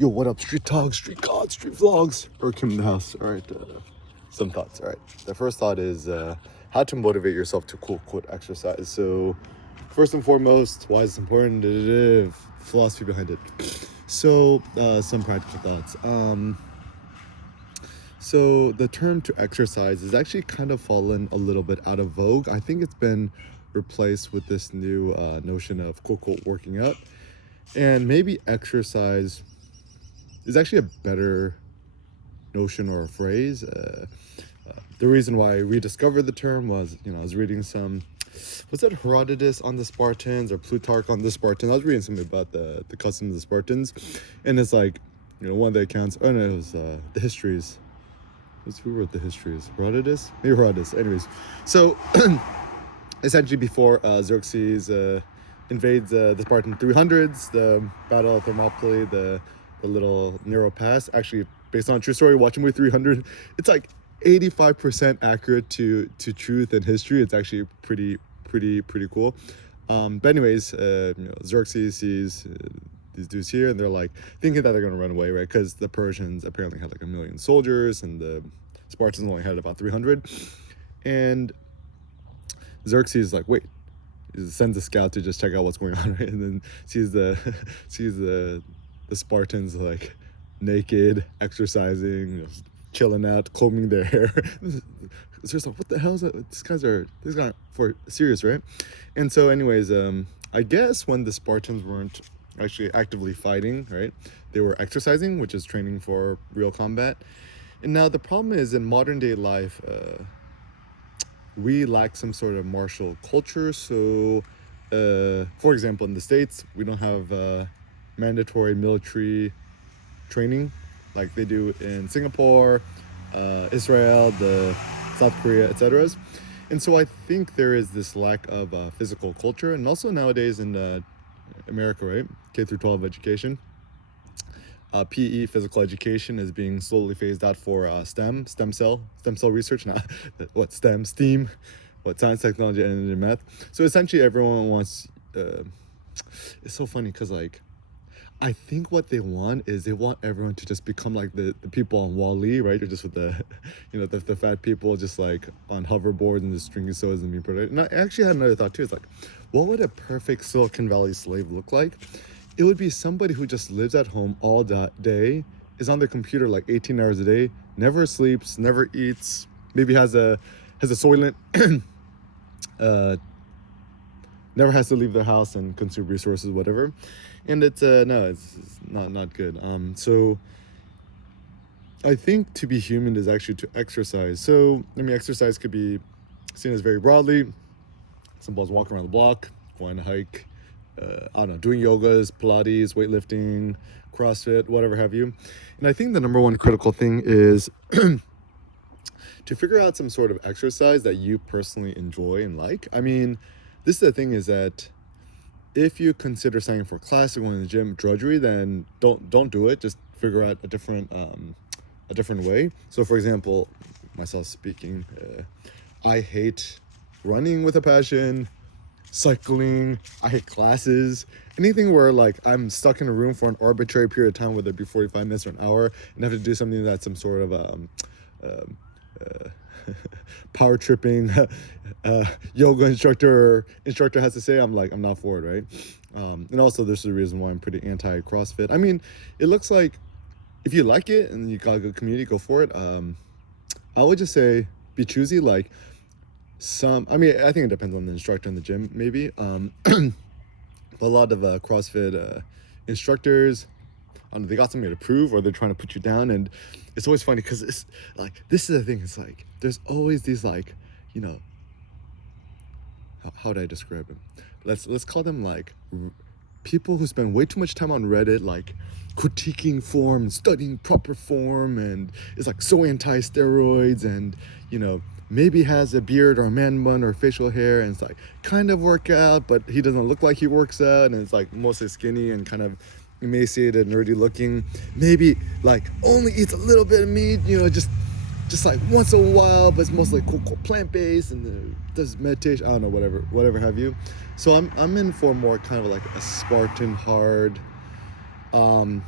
Yo, what up, street talk, street gods, street vlogs, or Kim in the house. All right, some thoughts. All right, the first thought is how to motivate yourself to quote exercise. So first and foremost, why is it important? Philosophy behind it. So some practical thoughts. So the term to exercise is actually kind of fallen a little bit out of vogue. I think it's been replaced with this new notion of quote working out, and maybe exercise is actually a better notion or a phrase. The reason why I rediscovered the term was, I was reading was it Herodotus on the Spartans or Plutarch on the Spartans? I was reading something about the customs of the Spartans, and it's like, one of the accounts, it was the histories. Who wrote the histories? Herodotus? Maybe Herodotus. Anyways, so essentially before Xerxes invades the Spartan 300s, the Battle of Thermopylae, the little Nero Pass, actually based on a true story, watch movie 300, it's like 85% accurate to truth and history. It's actually pretty cool. But anyways, Xerxes sees these dudes here, and they're like thinking that they're gonna run away, right? Because the Persians apparently had like 1 million soldiers, and the Spartans only had about 300. And Xerxes is like, wait. He sends a scout to just check out what's going on, right? And then sees the Spartans like naked, exercising, chilling out, combing their hair. It's just like, what the hell is that? These guys aren't for serious, right? And so anyways, I guess when the Spartans weren't actually actively fighting, right, they were exercising, which is training for real combat. And now the problem is, in modern day life, we lack some sort of martial culture. So for example, in the States, we don't have mandatory military training like they do in Singapore, Israel, the South Korea, etc. And so I think there is this lack of physical culture. And also nowadays in America, right, K through 12 education, PE, physical education, is being slowly phased out for stem cell research. Not what STEAM, what science, technology, and math. So essentially everyone wants, it's so funny because like, I think what they want is they want everyone to just become like the people on Wall-E, right? Or just with the, the fat people just like on hoverboards and just drinking sodas and being productive. And I actually had another thought too. It's like, what would a perfect Silicon Valley slave look like? It would be somebody who just lives at home all day, is on their computer like 18 hours a day, never sleeps, never eats, maybe has a Soylent, never has to leave their house and consume resources, whatever. And it's not good. So I think to be human is actually to exercise. So exercise could be seen as very broadly. Simple as walking around the block, going on a hike, doing yogas, Pilates, weightlifting, CrossFit, whatever have you. And I think the number one critical thing is to figure out some sort of exercise that you personally enjoy and like. This is the thing, is that if you consider signing for class or going to the gym drudgery, then don't do it. Just figure out a different way. So for example, myself speaking, I hate running with a passion, cycling, I hate classes, anything where like I'm stuck in a room for an arbitrary period of time, whether it be 45 minutes or an hour, and have to do something that's some sort of power tripping yoga instructor has to say, I'm not for it, right? And also this is the reason why I'm pretty anti CrossFit. It looks like if you like it and you got a good community, go for it. I would just say be choosy. Like I think it depends on the instructor in the gym, maybe. But a lot of CrossFit instructors, they got something to prove, or they're trying to put you down. And it's always funny because it's like, this is the thing, it's like there's always these like, how do I describe them? Let's call them like people who spend way too much time on Reddit, like critiquing form and studying proper form, and it's like so anti-steroids, and maybe has a beard or a man bun or facial hair, and it's like kind of work out, but he doesn't look like he works out, and it's like mostly skinny and kind of emaciated, nerdy looking. Maybe like only eats a little bit of meat, just like once in a while, but it's mostly cool plant-based, and does meditation, I don't know, whatever have you. So I'm in for more kind of like a Spartan, hard,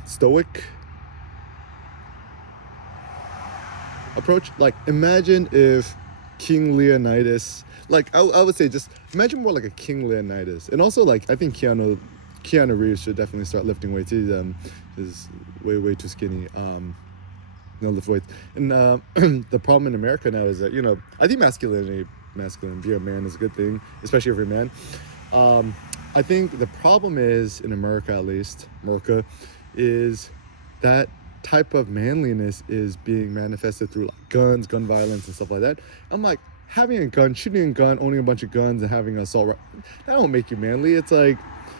stoic approach. Like, imagine if King Leonidas, like I would say, just imagine more like a King Leonidas, and also like I think Keanu Reeves should definitely start lifting weights. He's way too skinny. No lift weights, and the problem in America now is that I think masculine, be a man is a good thing, especially if you're a man. I think the problem is in America, at least America, is that type of manliness is being manifested through like guns, gun violence, and stuff like that. I'm like, having a gun, shooting a gun, owning a bunch of guns, and having an assault, that don't make you manly. It's like,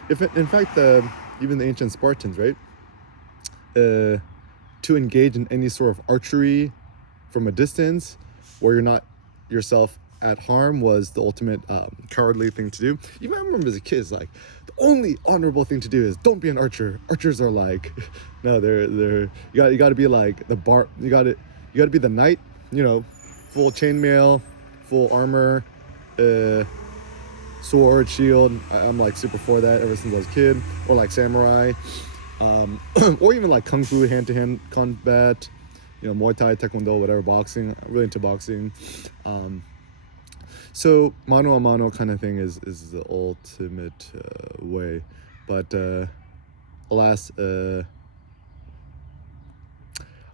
if in fact, even the ancient Spartans, right? To engage in any sort of archery from a distance where you're not yourself at harm was the ultimate cowardly thing to do. Even I remember as a kid, it's like the only honorable thing to do is don't be an archer. Archers are like, no, they're you got to be like you got to be the knight, full chainmail, full armor, sword, shield. I'm like super for that ever since I was a kid, or like samurai. Or even like kung fu, hand-to-hand combat, Muay Thai, Taekwondo, whatever, boxing. I'm really into boxing. So mano a mano kind of thing is the ultimate way, but alas,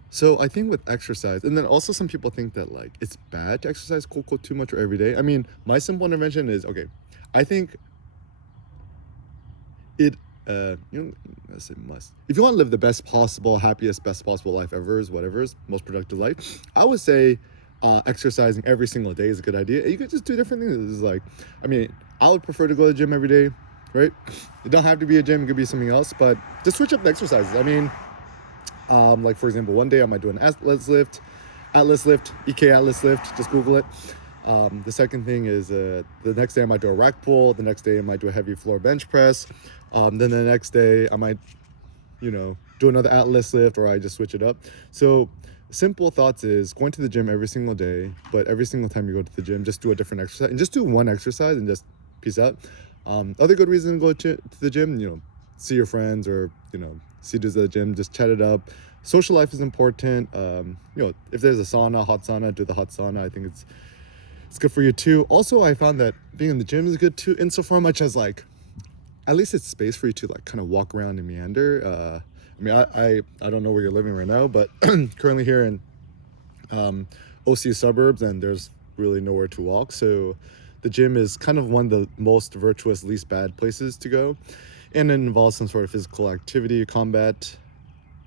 so I think with exercise, and then also some people think that like it's bad to exercise too much or every day. I mean, my simple intervention is okay. I think it. Let's say must. If you want to live the best possible, happiest, best possible life ever, whatever's most productive life, I would say exercising every single day is a good idea. You could just do different things. It's like, I mean, I would prefer to go to the gym every day, right? It don't have to be a gym; it could be something else. But just switch up the exercises. I mean, like for example, one day I might do an Atlas lift, EK Atlas lift. Just Google it. The second thing is the next day I might do a rack pull. The next day I might do a heavy floor bench press. Then the next day I might, do another Atlas lift, or I just switch it up. So simple thoughts is going to the gym every single day, but every single time you go to the gym, just do a different exercise and just do one exercise and just peace out. Other good reason to go to the gym, see your friends or, see dudes at the gym, just chat it up. Social life is important. If there's a sauna, hot sauna, do the hot sauna. I think it's good for you too. Also, I found that being in the gym is good too, insofar much as like, at least it's space for you to like kind of walk around and meander. I mean, I don't know where you're living right now, but currently here in OC suburbs, and there's really nowhere to walk. So the gym is kind of one of the most virtuous, least bad places to go. And it involves some sort of physical activity, combat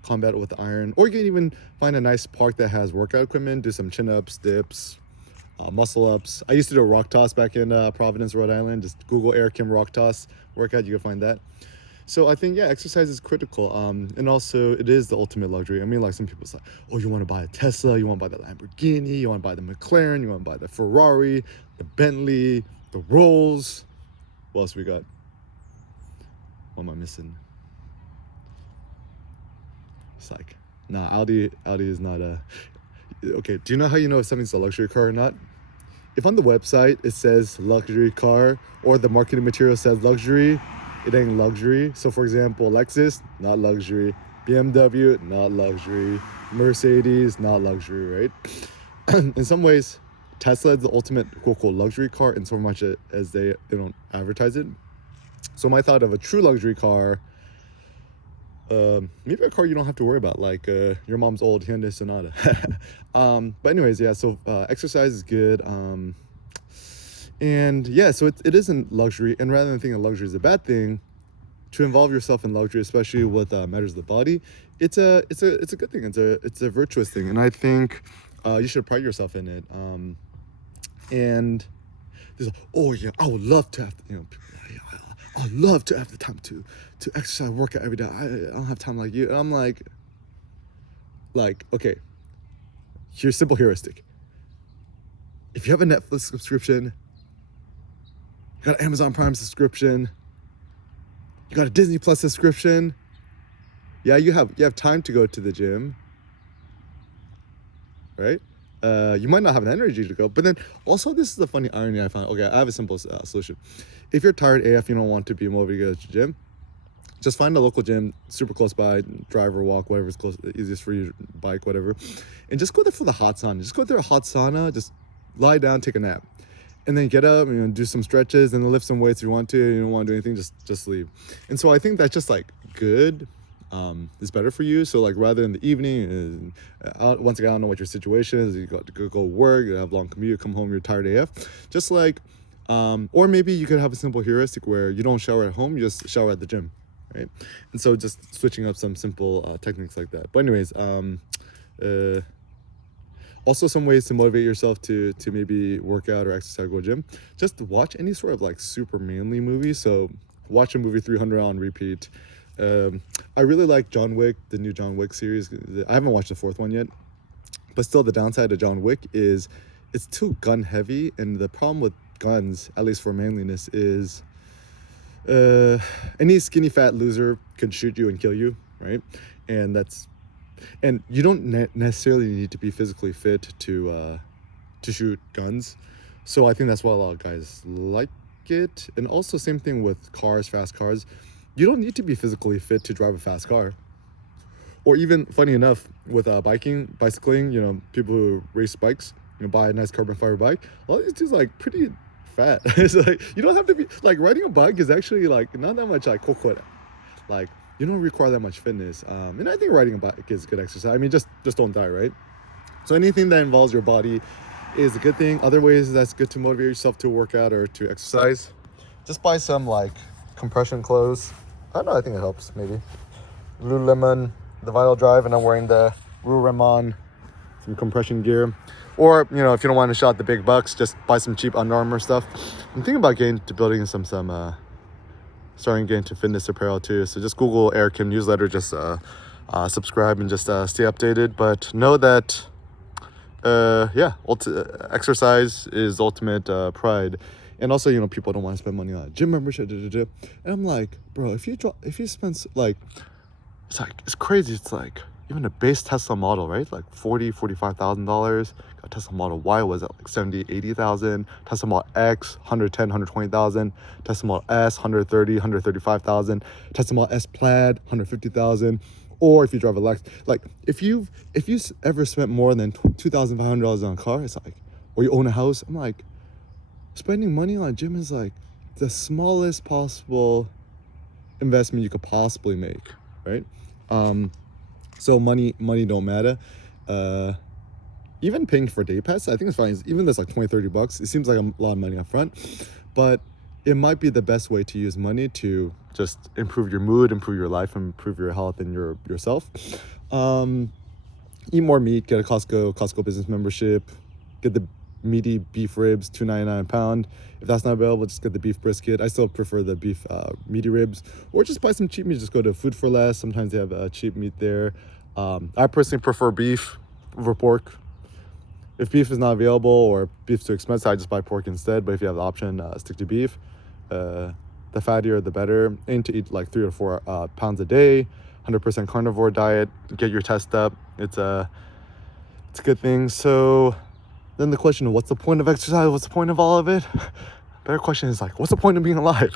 with iron, or you can even find a nice park that has workout equipment, do some chin-ups, dips, muscle ups. I used to do a rock toss back in Providence, Rhode Island. Just Google Air Kim rock toss workout, you can find that. So I think, exercise is critical. And also it is the ultimate luxury. I mean, like some people say, oh, you want to buy a Tesla, you want to buy the Lamborghini, you want to buy the McLaren, you want to buy the Ferrari, the Bentley, the Rolls. What else we got? What am I missing? It's like, nah, Audi is not a... Okay, do you know how you know if something's a luxury car or not? If on the website it says luxury car, or the marketing material says luxury, it ain't luxury. So for example, Lexus, not luxury. BMW, not luxury. Mercedes, not luxury, right? In some ways, Tesla is the ultimate quote-unquote luxury car in so much as they don't advertise it. So my thought of a true luxury car, maybe a car you don't have to worry about, like your mom's old Hyundai Sonata. But anyways, so exercise is good. And so it isn't luxury. And rather than thinking luxury is a bad thing, to involve yourself in luxury, especially with matters of the body, it's a good thing. It's a virtuous thing, and I think you should pride yourself in it. And there's I would love to have I'd love to have the time to exercise, work out every day. I don't have time like you. And I'm like, okay, here's simple heuristic. If you have a Netflix subscription, you got an Amazon Prime subscription, you got a Disney Plus subscription, you have time to go to the gym, right? You might not have an energy to go, but then also this is the funny irony I found. Okay, I have a simple solution. If you're tired AF, you don't want to be motivated to go to the gym, just find a local gym super close by, drive or walk, whatever's close, easiest for you, bike, whatever, and just go there for the hot sauna. Just go there, a hot sauna, just lie down, take a nap, and then get up and, do some stretches and lift some weights if you want to. You don't want to do anything, just leave. And so I think that's just like good. Is better for you. So like rather in the evening, once again, I don't know what your situation is. You got to go work, you have a long commute, come home, you're tired AF. Just like, or maybe you could have a simple heuristic where you don't shower at home, you just shower at the gym, right? And so just switching up some simple techniques like that. But anyways, also some ways to motivate yourself to maybe work out or exercise, go gym. Just watch any sort of like super manly movie. So watch a movie 300 on repeat. I really like John Wick, the new John Wick series. I haven't watched the fourth one yet, but still the downside of John Wick is it's too gun heavy, and the problem with guns, at least for manliness, is any skinny fat loser can shoot you and kill you, right? And you don't necessarily need to be physically fit to shoot guns. So I think that's why a lot of guys like it. And also same thing with cars, fast cars. You don't need to be physically fit to drive a fast car. Or even, funny enough, with bicycling, people who race bikes, buy a nice carbon fiber bike, a lot of these dudes like pretty fat. It's like, you don't have to be, like, riding a bike is actually like not that much like kokore. Like, you don't require that much fitness. And I think riding a bike is good exercise. I mean, just don't die, right? So anything that involves your body is a good thing. Other ways that's good to motivate yourself to work out or to exercise, just buy some like compression clothes. I don't know, I think it helps, maybe. Lululemon, the Vital Drive, and I'm wearing the Ruramon, some compression gear. Or, if you don't want to shot the big bucks, just buy some cheap Under Armour stuff. I'm thinking about getting to building starting getting to fitness apparel too. So just Google Eric Kim newsletter, just subscribe and just stay updated. But know that, exercise is ultimate pride. And also, people don't want to spend money on gym membership. And I'm like, bro, if you spend like, it's crazy. It's like even a base Tesla model, right? Like $45,000. Got Tesla Model Y was at like 70, 80,000. Tesla Model X, 110, 120,000. Tesla Model S, 130, 135,000. Tesla Model S Plaid, 150,000. Or if you drive a Lex, like if you ever spent more than $2,500 on a car, it's like, or you own a house, I'm like, spending money on a gym is like the smallest possible investment you could possibly make, right? So money don't matter. Even paying for day pass, I think it's fine. Even that's like $20-$30. It seems like a lot of money up front, but it might be the best way to use money to just improve your mood, improve your life, improve your health and yourself. Eat more meat, get a Costco business membership, get the meaty beef ribs, $2.99 a pound. If that's not available, just get the beef brisket. I still prefer the beef meaty ribs, or just buy some cheap meat. Just go to Food for Less. Sometimes they have cheap meat there. I personally prefer beef over pork. If beef is not available or beef's too expensive, I just buy pork instead. But if you have the option, stick to beef. The fattier, the better. Aim to eat like 3 or 4 pounds a day. 100% carnivore diet. Get your test up. It's a good thing. So then the question of what's the point of exercise? What's the point of all of it? Better question is like, what's the point of being alive?